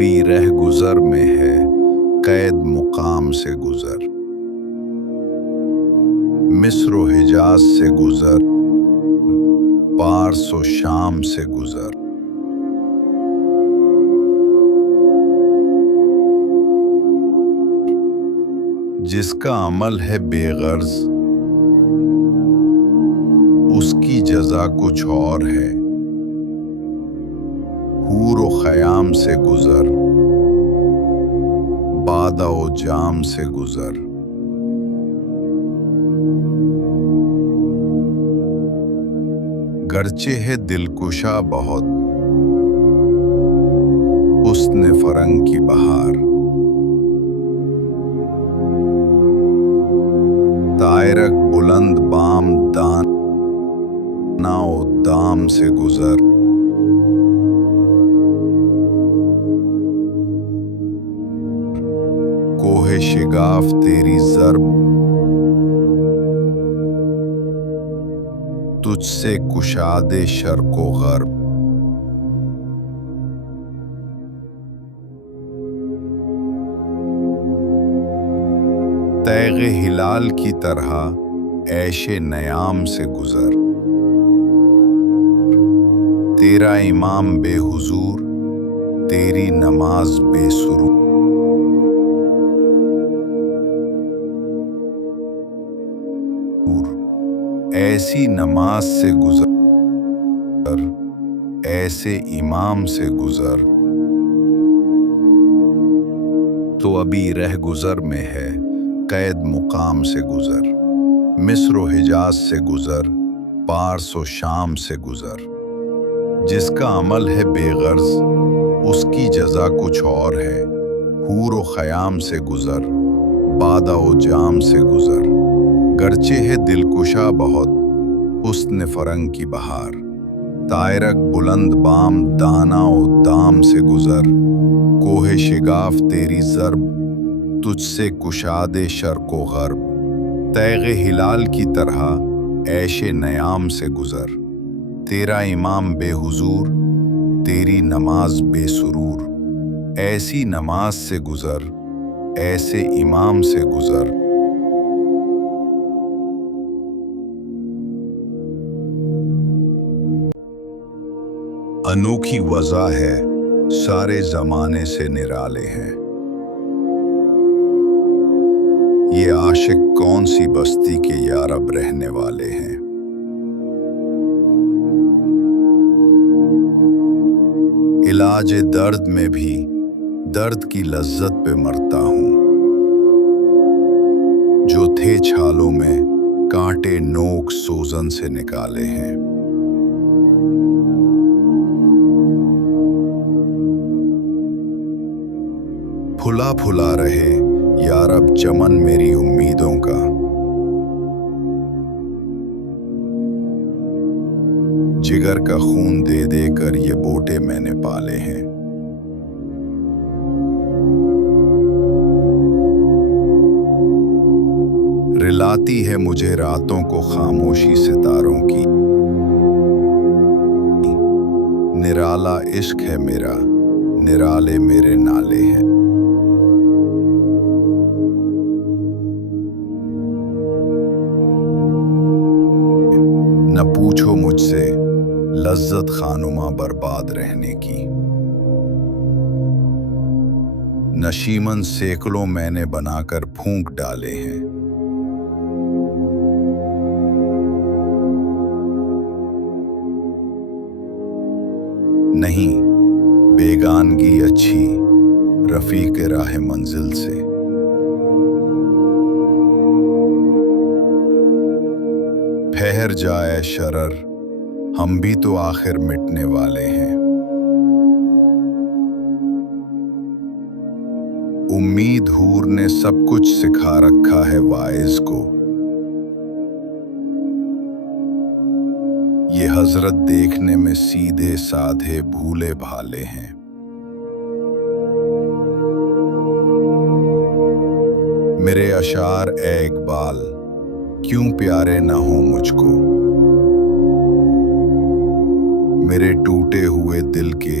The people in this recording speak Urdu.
ابھی رہ گزر میں ہے قید مقام سے گزر، مصر و حجاز سے گزر، پارس و شام سے گزر۔ جس کا عمل ہے بے غرض اس کی جزا کچھ اور ہے، حور و خیام سے گزر، بادہ و جام سے گزر۔ گرچہ ہے دلکشا بہت حسن فرنگ کی بہار، طائرک بلند بام دانا و دام سے گزر۔ کوہ شگاف تیری ضرب تجھ سے کشاد شرق و غرب۔ تیغ ہلال کی طرح عیش نیام سے گزر، تیرا امام بے حضور تیری نماز بے سرور۔ ایسی نماز سے گزر، ایسے امام سے گزر، تو ابھی رہ گزر میں ہے قید مقام سے گزر، مصر و حجاز سے گزر، پارس و شام سے گزر۔ جس کا عمل ہے بے غرض اس کی جزا کچھ اور ہے، حور و خیام سے گزر، بادہ و جام سے گزر۔ گرچہ ہے دلکشا بہت حسن فرنگ کی بہار، طائرک بلند بام دانا و دام سے گزر۔ کوہ شگاف تیری ضرب تجھ سے کشاد شرق و غرب، تیغ ہلال کی طرح عیش نیام سے گزر، تیرا امام بے حضور تیری نماز بے سرور۔ ایسی نماز سے گزر، ایسے امام سے گزر۔ انوکھی وضع ہے سارے زمانے سے نرالے ہیں، یہ عاشق کون سی بستی کے یارب رہنے والے ہیں۔ علاج درد میں بھی درد کی لذت پہ مرتا ہوں، جو تھے چھالوں میں کانٹے نوک سوزن سے نکالے ہیں۔ پھلا پھلا رہے یارب چمن میری امیدوں کا، جگر کا خون دے دے کر یہ بوٹے میں نے پالے ہیں۔ رلاتی ہے مجھے راتوں کو خاموشی ستاروں کی، نرالا عشق ہے میرا نرالے میرے نالے ہیں۔ نہ پوچھو مجھ سے لذت خانمہ برباد رہنے کی، نشیمن سینکڑوں میں نے بنا کر پھونک ڈالے ہیں۔ نہیں بیگانگی اچھی رفیق راہ منزل سے، ٹھہر جائے شرر ہم بھی تو آخر مٹنے والے ہیں۔ امید حور نے سب کچھ سکھا رکھا ہے واعظ کو، یہ حضرت دیکھنے میں سیدھے سادھے بھولے بھالے ہیں۔ میرے اشعار اے اقبال کیوں پیارے نہ ہوں مجھ کو، میرے ٹوٹے ہوئے دل کے